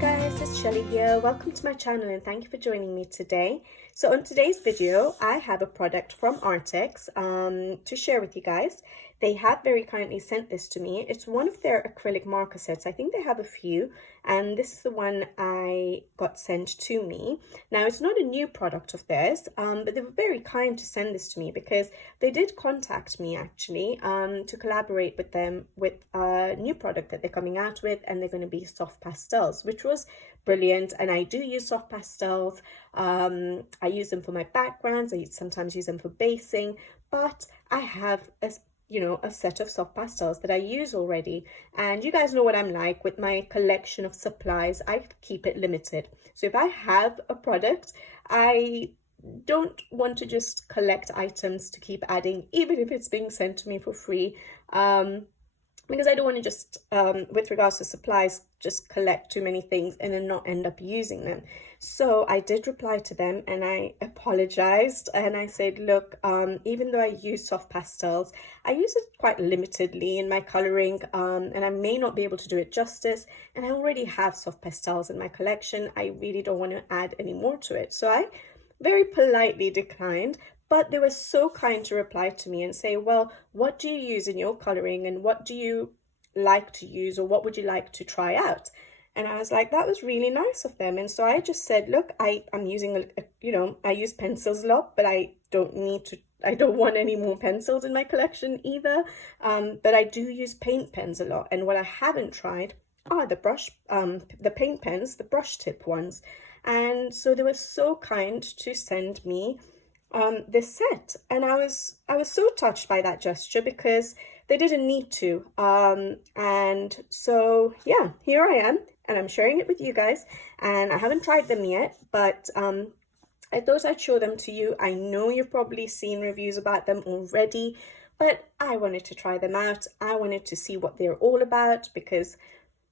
guys, it's Shelly here. Welcome to my channel and thank you for joining me today. So on today's video, I have a product from Artex to share with you guys. They have very kindly sent this to me. It's one of their acrylic marker sets. I think they have a few, and this is the one I got sent to me. Now, it's not a new product of theirs, but they were very kind to send this to me because they did contact me actually to collaborate with them with a new product that they're coming out with, and they're going to be soft pastels, which was brilliant. And I do use soft pastels. I use them for my backgrounds. I sometimes use them for basing, but I have a set of soft pastels that I use already. And you guys know what I'm like with my collection of supplies. I keep it limited. So if I have a product, I don't want to just collect items to keep adding, even if it's being sent to me for free. Because I don't want to just, with regards to supplies, just collect too many things and then not end up using them. So I did reply to them and I apologized and I said, look, even though I use soft pastels, I use it quite limitedly in my coloring, and I may not be able to do it justice. And I already have soft pastels in my collection. I really don't want to add any more to it. So I very politely declined. But they were so kind to reply to me and say, well, what do you use in your coloring and what do you like to use, or what would you like to try out? And I was like, that was really nice of them. And so I just said, look, I'm using, I use pencils a lot, but I don't want any more pencils in my collection either. But I do use paint pens a lot. And what I haven't tried are the paint pens, the brush tip ones. And so they were so kind to send me this set, and I was so touched by that gesture because they didn't need to, and so yeah, here I am and I'm sharing it with you guys. And I haven't tried them yet, but I thought I'd show them to you. I know you've probably seen reviews about them already, but I wanted to try them out. I wanted to see what they're all about because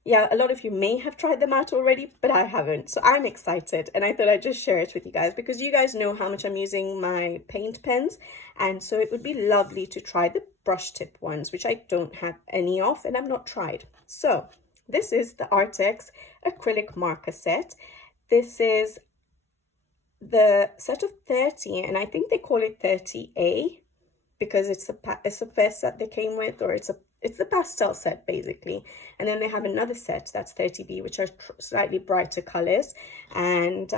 yeah, a lot of you may have tried them out already, but I haven't. So I'm excited and I thought I'd just share it with you guys because you guys know how much I'm using my paint pens. And so it would be lovely to try the brush tip ones, which I don't have any of and I've not tried. So this is the Artex acrylic marker set. This is the set of 30, and I think they call it 30A because it's the first set they came with, or it's the pastel set basically. And then they have another set that's 30B, which are slightly brighter colors. And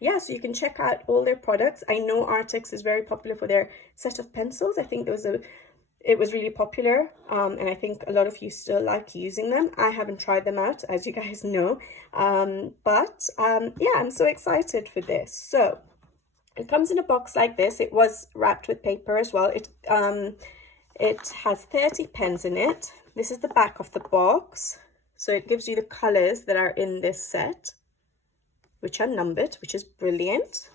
yeah, so you can check out all their products. I know Artex is very popular for their set of pencils. I think it was really popular, and I think a lot of you still like using them. I haven't tried them out, as you guys know, but yeah, I'm so excited for this. So it comes in a box like this. It was wrapped with paper as well. It has 30 pens in it. This is the back of the box. So it gives you the colors that are in this set, which are numbered, which is brilliant.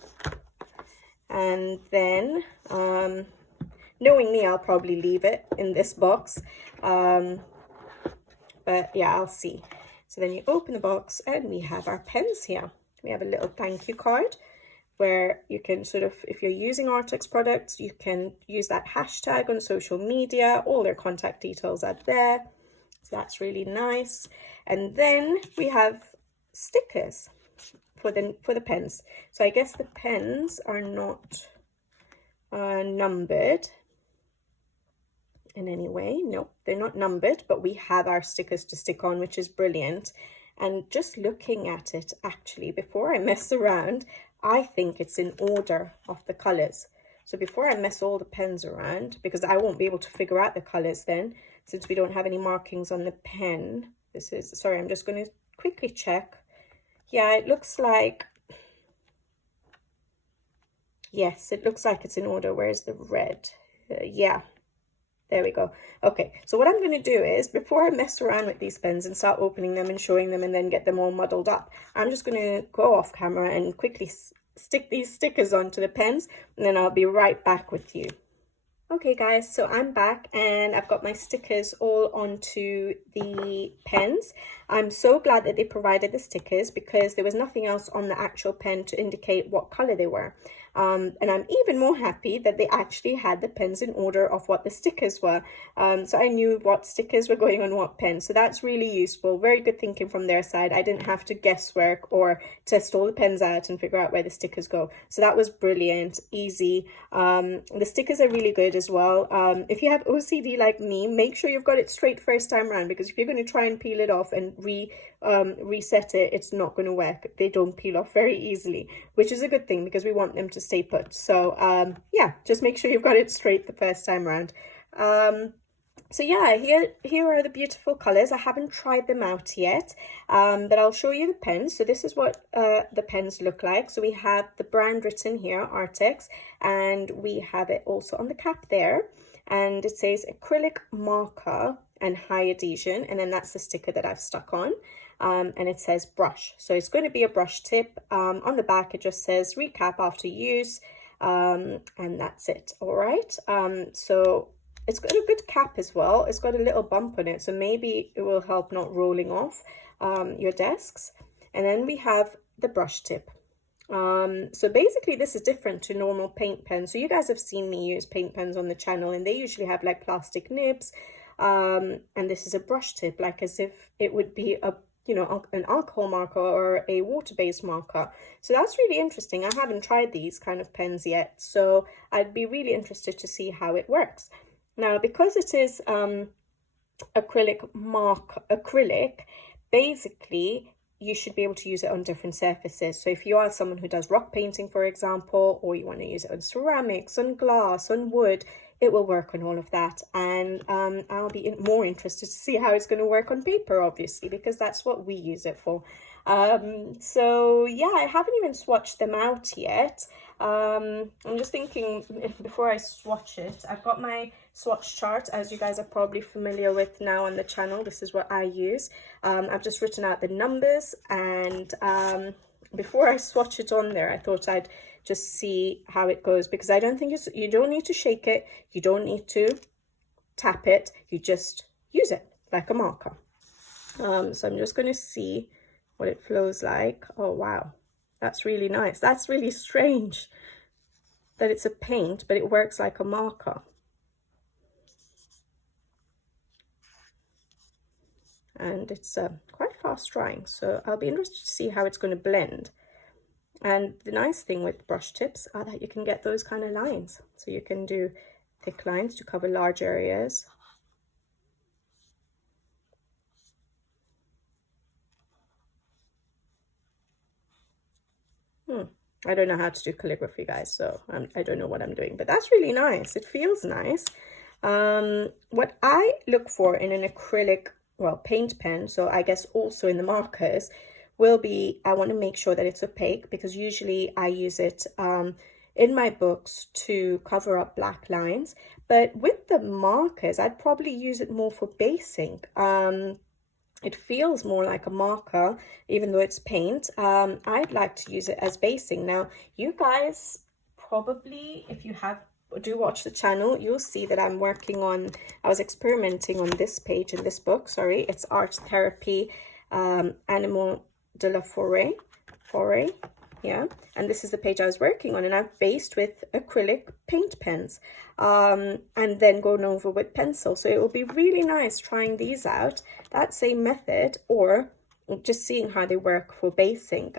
And then, knowing me, I'll probably leave it in this box. But yeah, I'll see. So then you open the box and we have our pens here. We have a little thank you card, where you can sort of, if you're using Artex products, you can use that hashtag on social media. All their contact details are there. So that's really nice. And then we have stickers for the pens. So I guess the pens are not numbered in any way. Nope, they're not numbered, but we have our stickers to stick on, which is brilliant. And just looking at it, actually, before I mess around, I think it's in order of the colors. So before I mess all the pens around, because I won't be able to figure out the colors then, since we don't have any markings on the pen. Sorry, I'm just going to quickly check. Yeah, it looks like, yes, it looks like it's in order. Where's the red? Yeah. There we go. Okay, so what I'm going to do is, before I mess around with these pens and start opening them and showing them and then get them all muddled up, I'm just going to go off camera and quickly stick these stickers onto the pens, and then I'll be right back with you. Okay guys, so I'm back and I've got my stickers all onto the pens. I'm so glad that they provided the stickers because there was nothing else on the actual pen to indicate what color they were. And I'm even more happy that they actually had the pens in order of what the stickers were. So I knew what stickers were going on what pen. So that's really useful. Very good thinking from their side. I didn't have to guesswork or test all the pens out and figure out where the stickers go. So that was brilliant, easy. The stickers are really good as well. If you have OCD like me, make sure you've got it straight first time around, because if you're going to try and peel it off and reset it, it's not going to work. They don't peel off very easily, which is a good thing because we want them to stay put. So yeah, just make sure you've got it straight the first time around. So yeah, here are the beautiful colors. I haven't tried them out yet, but I'll show you the pens. So this is what the pens look like. So we have the brand written here, Artex, and we have it also on the cap there, and it says acrylic marker and high adhesion, and then that's the sticker that I've stuck on. And it says brush, so it's going to be a brush tip. On the back it just says recap after use, and that's it. All right, so it's got a good cap as well. It's got a little bump on it, so maybe it will help not rolling off your desks. And then we have the brush tip. So basically this is different to normal paint pens. So you guys have seen me use paint pens on the channel, and they usually have like plastic nibs, and this is a brush tip, like as if it would be a, you know, an alcohol marker or a water-based marker. So that's really interesting. I haven't tried these kind of pens yet, so I'd be really interested to see how it works. Now, because it is acrylic, basically you should be able to use it on different surfaces. So if you are someone who does rock painting, for example, or you want to use it on ceramics, on glass, on wood, it will work on all of that. And I'll be more interested to see how it's going to work on paper, obviously, because that's what we use it for. So yeah, I haven't even swatched them out yet. I'm just thinking, before I swatch it, I've got my swatch chart, as you guys are probably familiar with now on the channel. This is what I use. I've just written out the numbers, and before I swatch it on there, I thought I'd just see how it goes, because I don't think you don't need to shake it, you don't need to tap it, you just use it like a marker. So I'm just going to see what it flows like. Oh wow, that's really nice. That's really strange that it's a paint but it works like a marker. And it's quite fast drying, so I'll be interested to see how it's going to blend. And the nice thing with brush tips are that you can get those kind of lines, so you can do thick lines to cover large areas. I don't know how to do calligraphy, guys, so I don't know what I'm doing, but that's really nice. It feels nice. What I look for in an acrylic, well, paint pen, so I guess also in the markers, will be, I want to make sure that it's opaque, because usually I use it in my books to cover up black lines. But with the markers, I'd probably use it more for basing. It feels more like a marker, even though it's paint. I'd like to use it as basing. Now, you guys probably, if you do watch the channel, you'll see that I'm working on, I was experimenting on this page in this book, sorry, it's Art Therapy, Animal de la Forêt, yeah, and this is the page I was working on, and I've based with acrylic paint pens, and then gone over with pencil. So it will be really nice trying these out, that same method, or just seeing how they work for basing.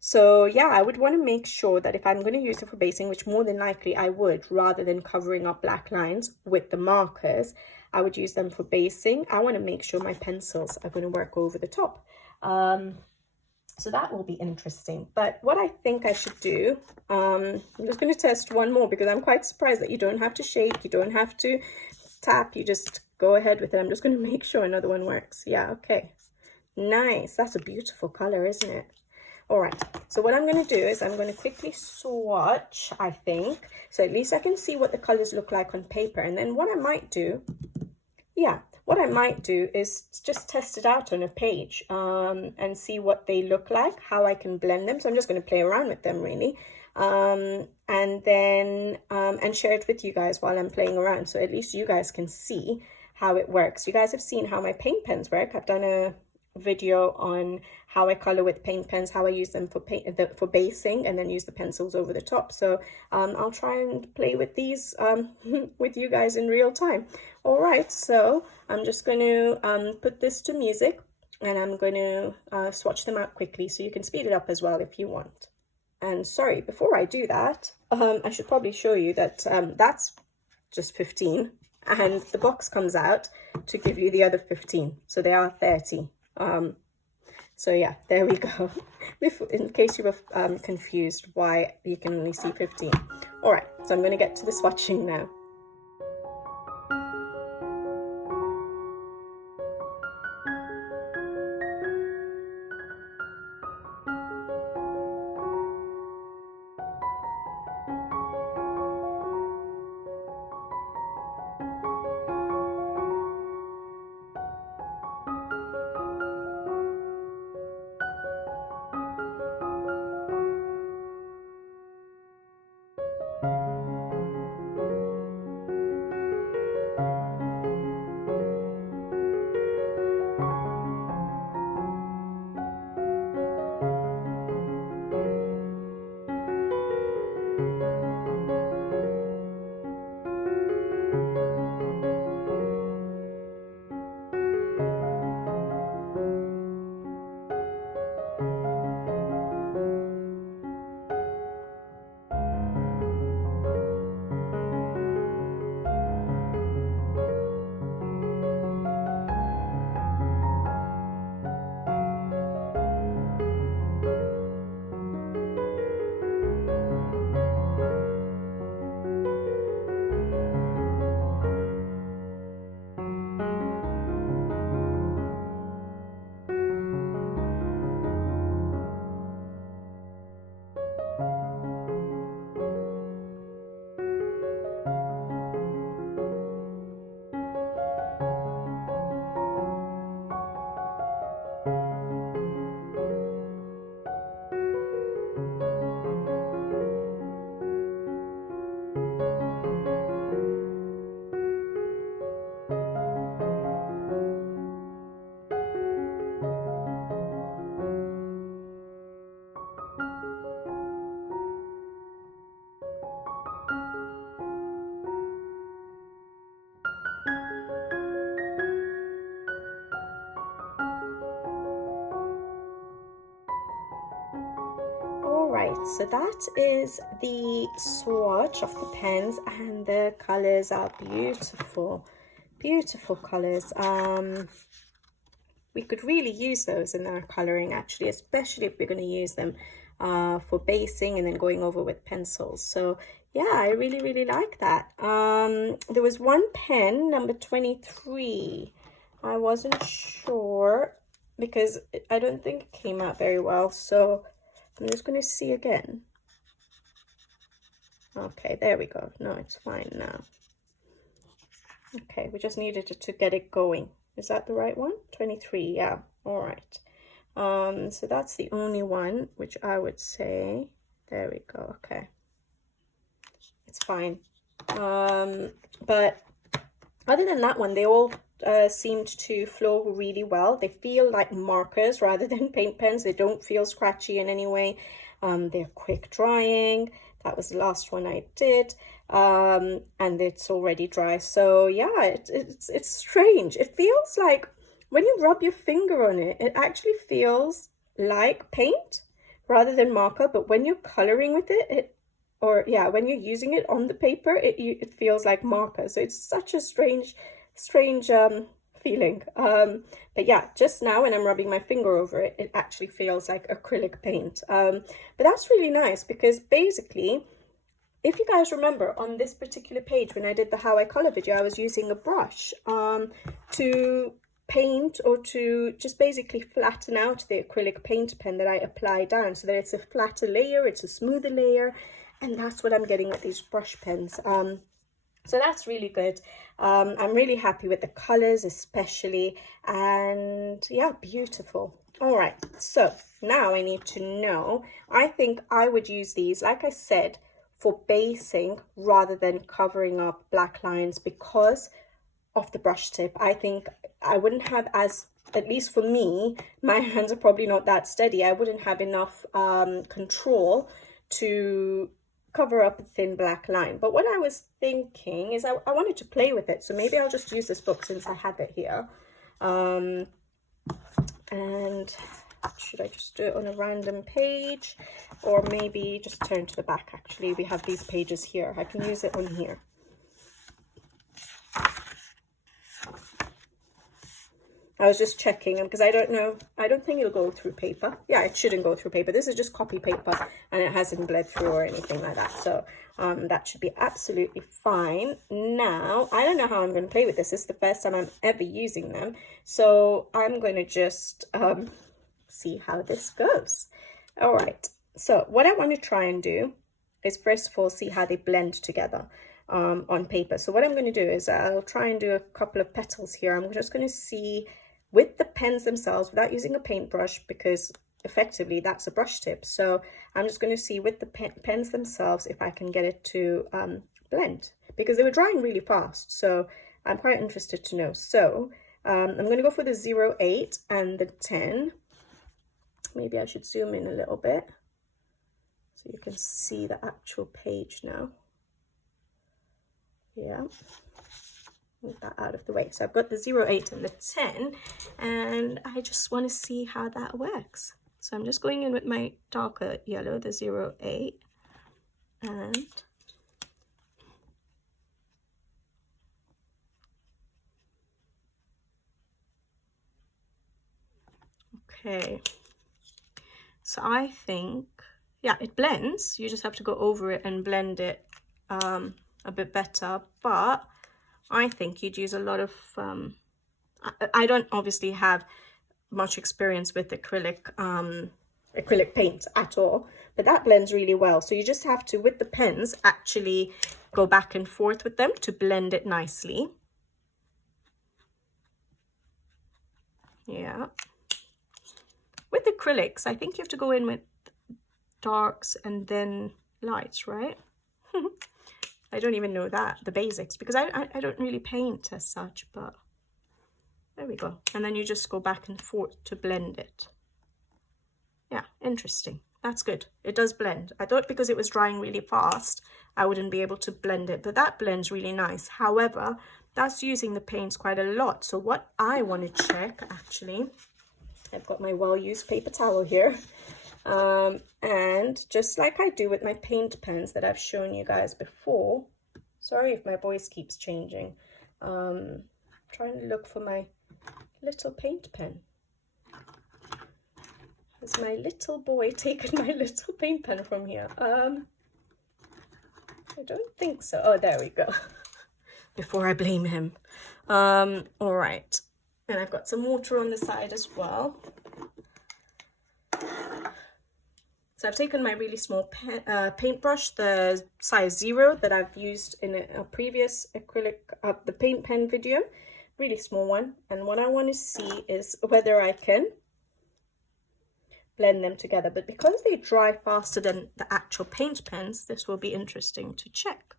So yeah, I would want to make sure that if I'm going to use it for basing, which more than likely I would, rather than covering up black lines with the markers, I would use them for basing. I want to make sure my pencils are going to work over the top. So that will be interesting. But what I think I should do, I'm just going to test one more, because I'm quite surprised that you don't have to shake, you don't have to tap, you just go ahead with it. I'm just going to make sure another one works. Yeah, okay. Nice. That's a beautiful color, isn't it? All right. So what I'm going to do is I'm going to quickly swatch, I think. So at least I can see what the colors look like on paper. And then what I might do, yeah, what I might do is just test it out on a page and see what they look like, how I can blend them. So I'm just going to play around with them, really, and then and share it with you guys while I'm playing around, so at least you guys can see how it works. You guys have seen how my paint pens work. I've done video on how I color with paint pens, how I use them for for basing, and then use the pencils over the top. So I'll try and play with these with you guys in real time. All right, so I'm just going to put this to music, and I'm going to swatch them out quickly, so you can speed it up as well if you want. And sorry, before I do that, I should probably show you that that's just 15, and the box comes out to give you the other 15, so they are 30. So yeah, there we go. In case you were confused why you can only see 15. All right, so I'm going to get to the swatching now. Right, so that is the swatch of the pens, and the colors are beautiful, beautiful colors. We could really use those in our coloring actually, especially if we're going to use them for basing and then going over with pencils. So yeah, I really like that. There was one pen, number 23. I wasn't sure because I don't think it came out very well, so I'm just going to see again. Okay, there we go. No, it's fine now. Okay, we just needed to get it going. Is that the right one? 23, yeah. All right. So that's the only one, which I would say, there we go. Okay. It's fine. But other than that one, they all seemed to flow really well. They feel like markers rather than paint pens. They don't feel scratchy in any way. They're quick drying. That was the last one I did. And it's already dry. So yeah, it's strange. It feels like when you rub your finger on it, it actually feels like paint rather than marker. But when you're coloring with it, when you're using it on the paper, it feels like marker. So it's such a strange feeling. But yeah, just now when I'm rubbing my finger over it, it actually feels like acrylic paint. But that's really nice because basically, if you guys remember on this particular page when I did the how I color video, I was using a brush to paint or to just basically flatten out the acrylic paint pen that I apply down so that it's a flatter layer, it's a smoother layer, and that's what I'm getting with these brush pens. So that's really good. I'm really happy with the colors especially, and yeah, beautiful. All right, so now I need to know, I think I would use these, like I said, for basing rather than covering up black lines because of the brush tip. I think I wouldn't have as at least for me, my hands are probably not that steady. I wouldn't have enough control to cover up a thin black line. But what I was thinking is I wanted to play with it. So maybe I'll just use this book since I have it here. And should I just do it on a random page, or maybe just turn to the back? Actually, we have these pages here. I can use it on here. I was just checking because I don't know. I don't think it'll go through paper. Yeah, it shouldn't go through paper. This is just copy paper and it hasn't bled through or anything like that. So that should be absolutely fine. Now, I don't know how I'm going to play with this. This is the first time I'm ever using them. So I'm going to just see how this goes. All right. So what I want to try and do is first of all, see how they blend together on paper. So what I'm going to do is I'll try and do a couple of petals here. I'm just going to see with the pens themselves without using a paintbrush, because effectively that's a brush tip. So I'm just going to see with the pens themselves if I can get it to blend, because they were drying really fast. So I'm quite interested to know. So I'm going to go for the 0.8 and the 10. Maybe I should zoom in a little bit so you can see the actual page now. Yeah. Move that out of the way. So I've got the 0.8 and the 10, and I just want to see how that works. So I'm just going in with my darker yellow, the 0.8, and okay. So I think, yeah, it blends. You just have to go over it and blend it a bit better, but I think you'd use a lot of, I don't obviously have much experience with acrylic paint at all, but that blends really well. So you just have to, with the pens, actually go back and forth with them to blend it nicely. Yeah. With acrylics, I think you have to go in with darks and then lights, right? I don't even know that, the basics, because I don't really paint as such, but there we go. And then you just go back and forth to blend it. Yeah, interesting. That's good. It does blend. I thought because it was drying really fast, I wouldn't be able to blend it, but that blends really nice. However, that's using the paints quite a lot. So what I want to check, actually, I've got my well-used paper towel here. And just like I do with my paint pens that I've shown you guys before, sorry if my voice keeps changing, trying to look for my little paint pen. Has my little boy taken my little paint pen from here? I don't think so. Oh, there we go. Before I blame him. All right, and I've got some water on the side as well. So I've taken my really small paintbrush, the size 0 that I've used in a previous acrylic, the paint pen video, really small one. And what I want to see is whether I can blend them together. But because they dry faster than the actual paint pens, this will be interesting to check.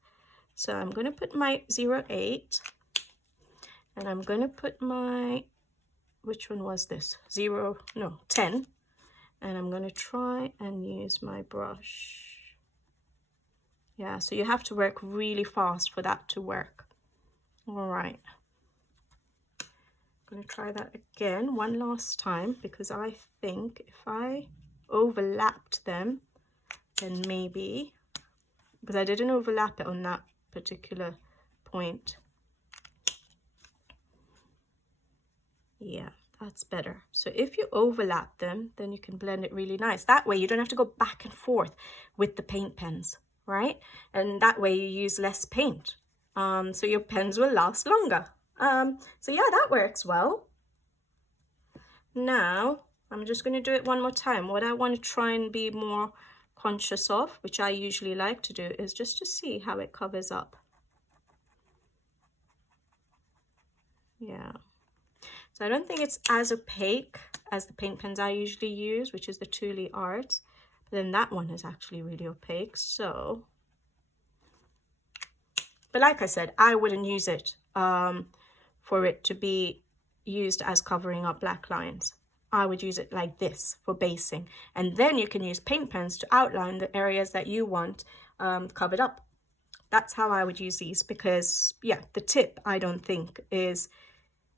So I'm going to put my 0.8 and I'm going to put my, which one was this? 10. And I'm going to try and use my brush. Yeah, so you have to work really fast for that to work. All right. I'm going to try that again one last time, because I think if I overlapped them, then maybe, because I didn't overlap it on that particular point. Yeah. That's better. So if you overlap them, then you can blend it really nice. That way you don't have to go back and forth with the paint pens, right? And that way you use less paint. So your pens will last longer. So yeah, that works well. Now, I'm just going to do it one more time. What I want to try and be more conscious of, which I usually like to do, is just to see how it covers up. Yeah. So I don't think it's as opaque as the paint pens I usually use, which is the Thule Art. But then that one is actually really opaque. So, but like I said, I wouldn't use it for it to be used as covering up black lines. I would use it like this for basing, and then you can use paint pens to outline the areas that you want covered up. That's how I would use these, because yeah, the tip I don't think is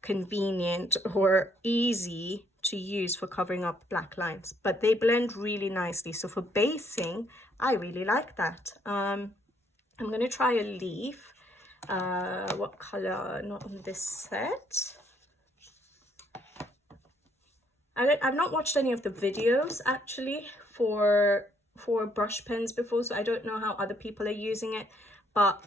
convenient or easy to use for covering up black lines, but they blend really nicely. So for basing, I really like that. I'm going to try a leaf. What color? Not on this set. I've not watched any of the videos actually for brush pens before, so I don't know how other people are using it, but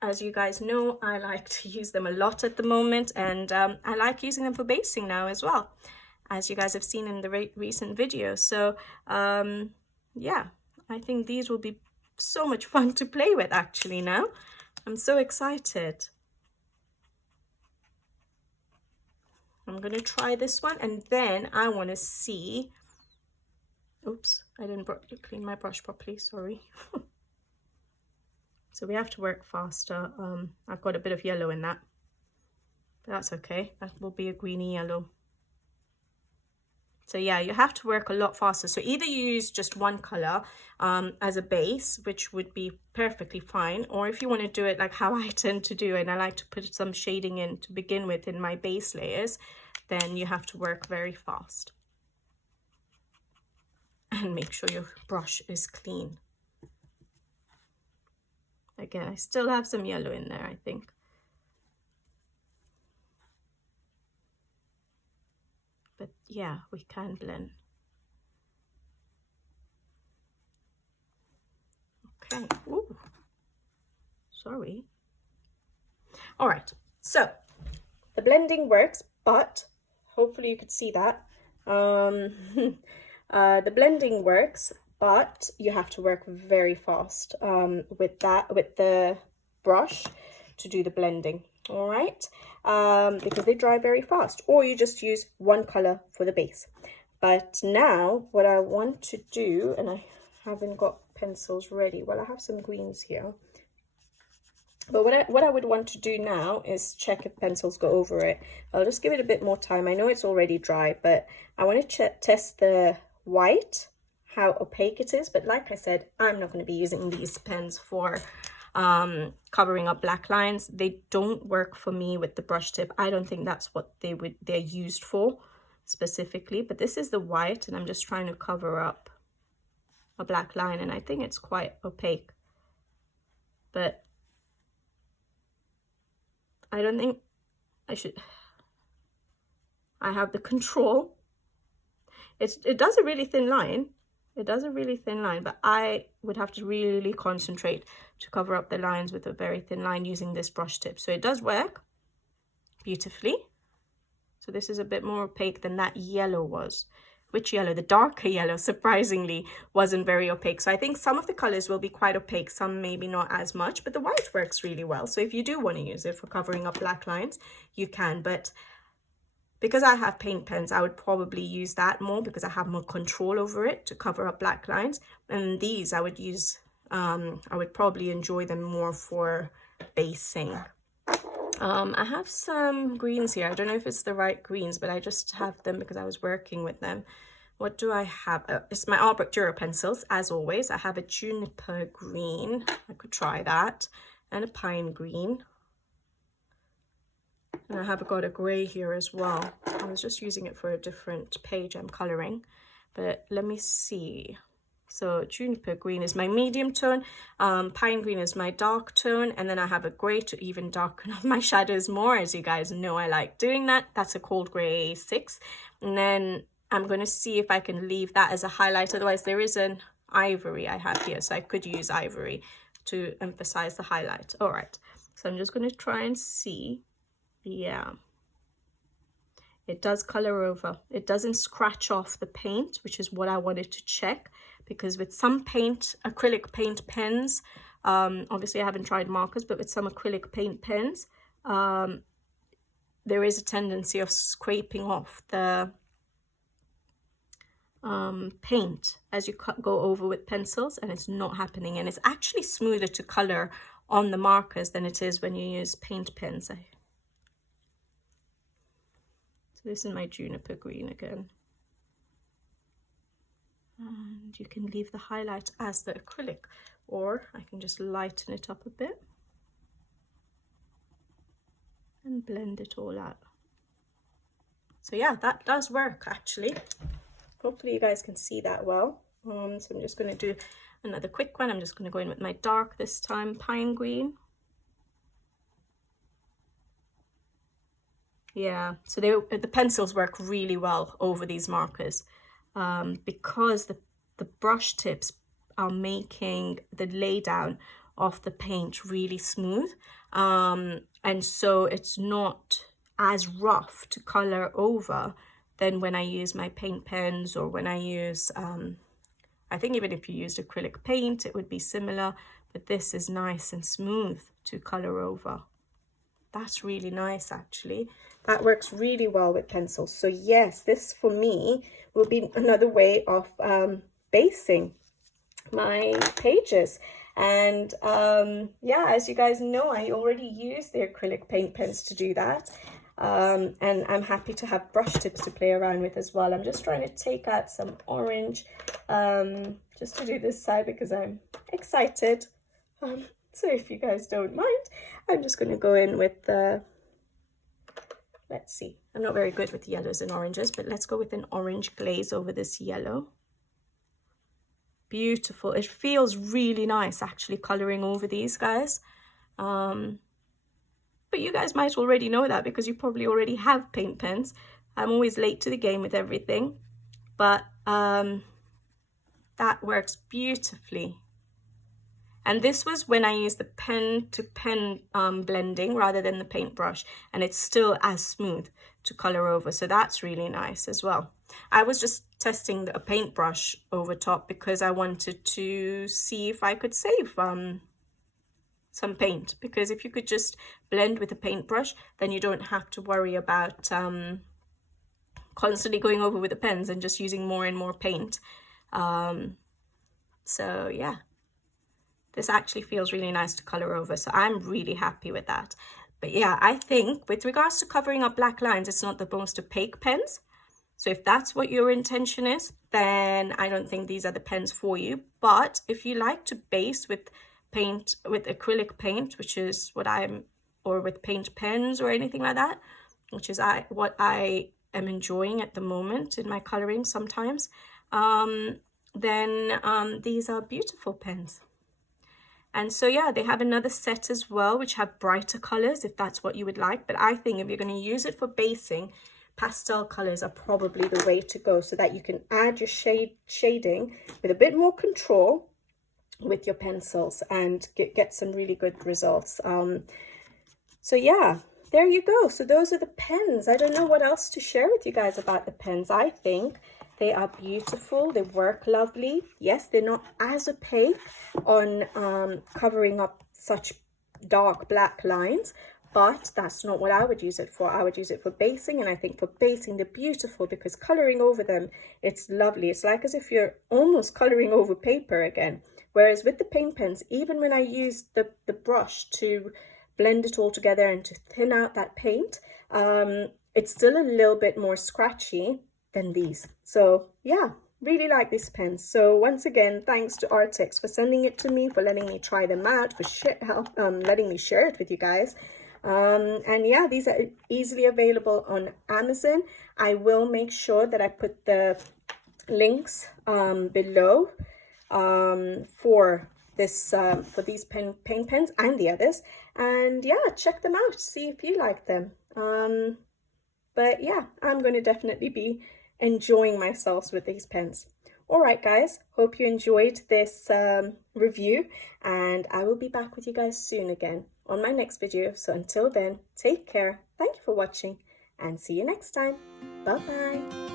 as you guys know, I like to use them a lot at the moment, and I like using them for basing now as well, as you guys have seen in the recent videos. So yeah, I think these will be so much fun to play with actually now. I'm so excited. I'm going to try this one, and then I want to see, oops, I didn't clean my brush properly, sorry. So we have to work faster. I've got a bit of yellow in that, but that's okay. That will be a greeny yellow. So yeah, you have to work a lot faster. So either you use just one color as a base, which would be perfectly fine, or if you want to do it like how I tend to do, and I like to put some shading in to begin with in my base layers, then you have to work very fast. And make sure your brush is clean. Again, I still have some yellow in there, I think. But yeah, we can blend. Okay. Ooh. Sorry. All right. So the blending works, but hopefully you could see that. The blending works, but you have to work very fast with the brush to do the blending. All right, because they dry very fast, or you just use one color for the base. But now what I want to do, and I haven't got pencils ready, well, I have some greens here, but what I would want to do now is check if pencils go over it. I'll just give it a bit more time. I know it's already dry, but I want to test the white, how opaque it is. But like I said, I'm not going to be using these pens for covering up black lines. They don't work for me with the brush tip. I don't think that's what they're used for specifically, but this is the white, and I'm just trying to cover up a black line, and I think it's quite opaque, but I don't think I should. I have the control. It does a really thin line. It does a really thin line, but I would have to really concentrate to cover up the lines with a very thin line using this brush tip. So it does work beautifully. So this is a bit more opaque than that yellow was. Which yellow? The darker yellow, surprisingly, wasn't very opaque. So I think some of the colors will be quite opaque, some maybe not as much, but the white works really well. So if you do want to use it for covering up black lines, you can. But because I have paint pens, I would probably use that more because I have more control over it to cover up black lines. And these I would use, I would probably enjoy them more for basing. I have some greens here. I don't know if it's the right greens, but I just have them because I was working with them. What do I have? It's my Artbook Dura pencils, as always. I have a juniper green. I could try that. And a pine green. And I have got a grey here as well. I was just using it for a different page I'm colouring. But let me see. So juniper green is my medium tone. Pine green is my dark tone. And then I have a grey to even darken up my shadows more. As you guys know, I like doing that. That's a cold grey 6. And then I'm going to see if I can leave that as a highlight. Otherwise, there is an ivory I have here. So I could use ivory to emphasize the highlight. All right. So I'm just going to try and see. Yeah, it does color over. It doesn't scratch off the paint, which is what I wanted to check, because with some acrylic paint pens, obviously I haven't tried markers, but with some acrylic paint pens, there is a tendency of scraping off the paint as you go over with pencils, and it's not happening. And it's actually smoother to color on the markers than it is when you use paint pens. So this is my juniper green again. And you can leave the highlight as the acrylic, or I can just lighten it up a bit and blend it all out. So yeah, that does work actually. Hopefully you guys can see that well. So I'm just going to do another quick one. I'm just going to go in with my dark this time, pine green. Yeah, so the pencils work really well over these markers because the brush tips are making the laydown of the paint really smooth. And so it's not as rough to color over than when I use my paint pens, or when I use, I think even if you used acrylic paint, it would be similar, but this is nice and smooth to color over. That's really nice actually. That works really well with pencils. So yes, this for me will be another way of basing my pages. And yeah, as you guys know, I already use the acrylic paint pens to do that. And I'm happy to have brush tips to play around with as well. I'm just trying to take out some orange just to do this side because I'm excited. So if you guys don't mind, I'm just going to go in with the, let's see, I'm not very good with yellows and oranges, but let's go with an orange glaze over this yellow. Beautiful. It feels really nice actually coloring over these guys. But you guys might already know that because you probably already have paint pens. I'm always late to the game with everything, but that works beautifully. And this was when I used the pen to pen blending rather than the paintbrush, and it's still as smooth to color over, so that's really nice as well. I was just testing a paintbrush over top because I wanted to see if I could save some paint, because if you could just blend with a paintbrush, then you don't have to worry about constantly going over with the pens and just using more and more paint. So yeah, this actually feels really nice to color over, so I'm really happy with that. But yeah, I think with regards to covering up black lines, it's not the most opaque pens. So if that's what your intention is, then I don't think these are the pens for you. But if you like to base with paint, with acrylic paint, which is what or with paint pens or anything like that, which is what I am enjoying at the moment in my coloring sometimes, then these are beautiful pens. And so yeah, they have another set as well, which have brighter colors if that's what you would like. But I think if you're going to use it for basing, pastel colors are probably the way to go, so that you can add your shading with a bit more control with your pencils and get some really good results. So yeah, there you go. So those are the pens. I don't know what else to share with you guys about the pens. I think they are beautiful. They work lovely. Yes, they're not as opaque on covering up such dark black lines, but that's not what I would use it for. I would use it for basing, and I think for basing they're beautiful because coloring over them, it's lovely. It's like as if you're almost coloring over paper again. Whereas with the paint pens, even when I use the brush to blend it all together and to thin out that paint, it's still a little bit more scratchy than these. So yeah, really like these pens. So once again, thanks to Arrtx for sending it to me, for letting me try them out, for letting me share it with you guys. And yeah, these are easily available on Amazon. I will make sure that I put the links below for this for these paint pens and the others, and yeah, check them out, see if you like them. But yeah, I'm going to definitely be enjoying myself with these pens. All right guys, hope you enjoyed this review, and I will be back with you guys soon again on my next video. So until then, take care, thank you for watching, and see you next time. Bye bye.